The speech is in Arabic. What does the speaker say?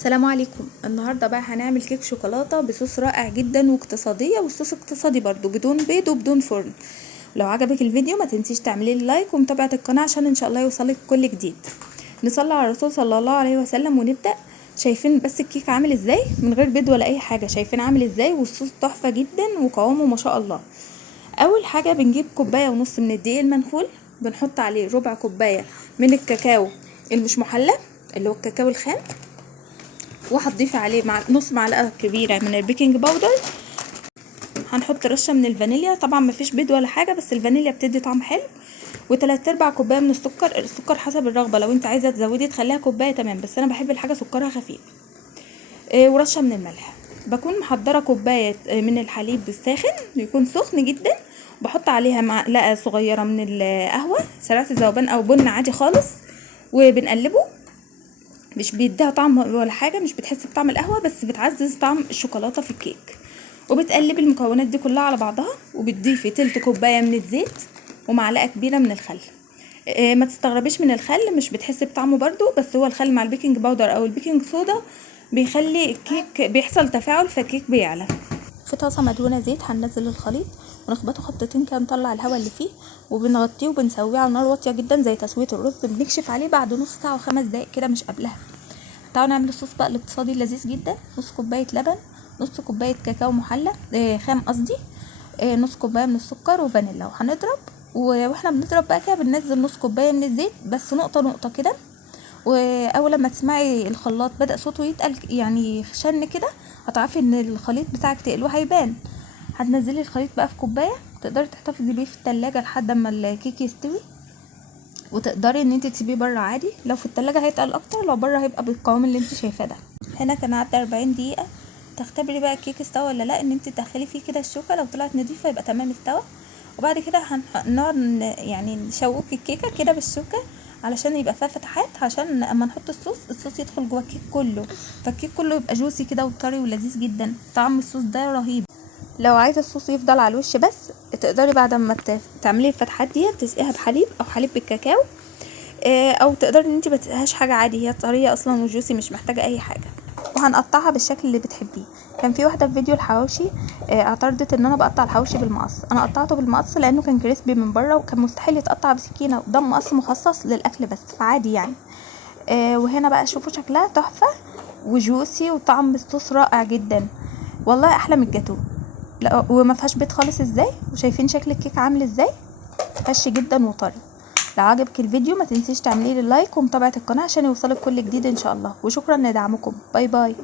السلام عليكم. النهارده بقى هنعمل كيك شوكولاته بصوص رائع جدا واقتصاديه، والصوص اقتصادي برضو بدون بيض وبدون فرن. لو عجبك الفيديو ما تنسيش تعملي لي لايك ومتابعه القناه عشان ان شاء الله يوصلك كل جديد. نصلي على الرسول صلى الله عليه وسلم ونبدا. شايفين بس الكيك عامل ازاي من غير بيض ولا اي حاجه؟ شايفين عامل ازاي؟ والصوص تحفه جدا وقوامه ما شاء الله. اول حاجه بنجيب كوبايه ونص من الدقيق المنخول، بنحط عليه ربع كوبايه من الكاكاو المش محلى اللي هو الكاكاو الخام، وهتضيفي عليه نص معلقه كبيره من البيكنج باودر. هنحط رشه من الفانيليا، طبعا مفيش بيض ولا حاجه بس الفانيليا بتدي طعم حلو، و3/4 كوبايه من السكر حسب الرغبه، لو انت عايزه تزودي تخليها كوبايه تمام، بس انا بحب الحاجه سكرها خفيف. ورشه من الملح. بكون محضره كوبايه من الحليب الساخن يكون سخن جدا، بحط عليها معلقه صغيره من القهوه سريعه الذوبان او بن عادي خالص، وبنقلبه. مش بيديها طعم ولا حاجه، مش بتحسي بطعم القهوه بس بتعزز طعم الشوكولاته في الكيك. وبتقلبي المكونات دي كلها على بعضها، وبتضيفي تلت كوبايه من الزيت ومعلقه كبيره من الخل. ما تستغربيش من الخل، مش بتحسي بطعمه برضو، بس هو الخل مع البيكنج باودر او البيكنج صودا بيخلي الكيك بيحصل تفاعل فالكيك بيعلى. في طاسه مدهونه زيت هننزل الخليط ونخبطه خبطتين كده نطلع الهواء اللي فيه، وبنغطيه وبنسويه على نار واطيه جدا زي تسويه الرز. بنكشف عليه بعد نص ساعه و5 دقايق كده مش قبلها. تعالوا نعمل الصوص بقى الاقتصادي اللذيذ جدا. نص كوبايه لبن، نص كوبايه كاكاو محلى خام قصدي، نص كوبايه من السكر وفانيلا، وهنضرب. واحنا بنضرب بقى كده بننزل نص كوبايه من الزيت بس نقطه نقطه كده. واول لما تسمعي الخلاط بدا صوته يتقل يعني شن كده، هتعرفي ان الخليط بتاعك تقل وهيبان. هتنزلي الخليط بقى في كوبايه، تقدري تحتفظي بيه في التلاجة لحد ما الكيك يستوي، وتقدري ان انت تسيبيه بره عادي. لو في التلاجة هيتقل اكتر، لو بره هيبقى بالقوام اللي انت شايفاه ده. هنا كان عدى 40 دقيقه. تختبري بقى الكيك استوى ولا لا، ان انت تدخلي فيه كده الشوكه، لو طلعت نضيفه يبقى تمام استوى. وبعد كده هنقعد يعني نشوك الكيكه كده بالشوكه علشان يبقى فيها فتحات، عشان اما نحط الصوص يدخل جوه الكيك كله، فالكيك كله يبقى جوسي كده وطري ولذيذ جدا. طعم الصوص ده رهيب. لو عايزه الصوص يفضل على الوش بس، تقدري بعد ما تعملي الفتحات دي تسقيها بحليب او حليب بالكاكاو، او تقدري ان انت ما تسقيهاش حاجه عادي، هي طريه اصلا وجوسي مش محتاجه اي حاجه. وهنقطعها بالشكل اللي بتحبيه. كان في واحده في فيديو الحواوشي اعترضت ان انا بقطع الحواوشي بالمقص. انا قطعته بالمقص لانه كان كريسبي من بره، وكان مستحيل يتقطع بسكينه، وده مقص مخصص للاكل بس فعادي يعني. وهنا بقى شوفوا شكلها تحفه وجوسي، وطعم الصوص رائع جدا والله، احلى من الجاتو. لا وما فيهاش بيض خالص ازاي، وشايفين شكل الكيك عامل ازاي، هش جدا وطري. لو عجبك الفيديو ما تنسيش تعملي لي لايك ومتابعه القناه عشان يوصلك كل جديد ان شاء الله، وشكرا لدعمكم. باي باي.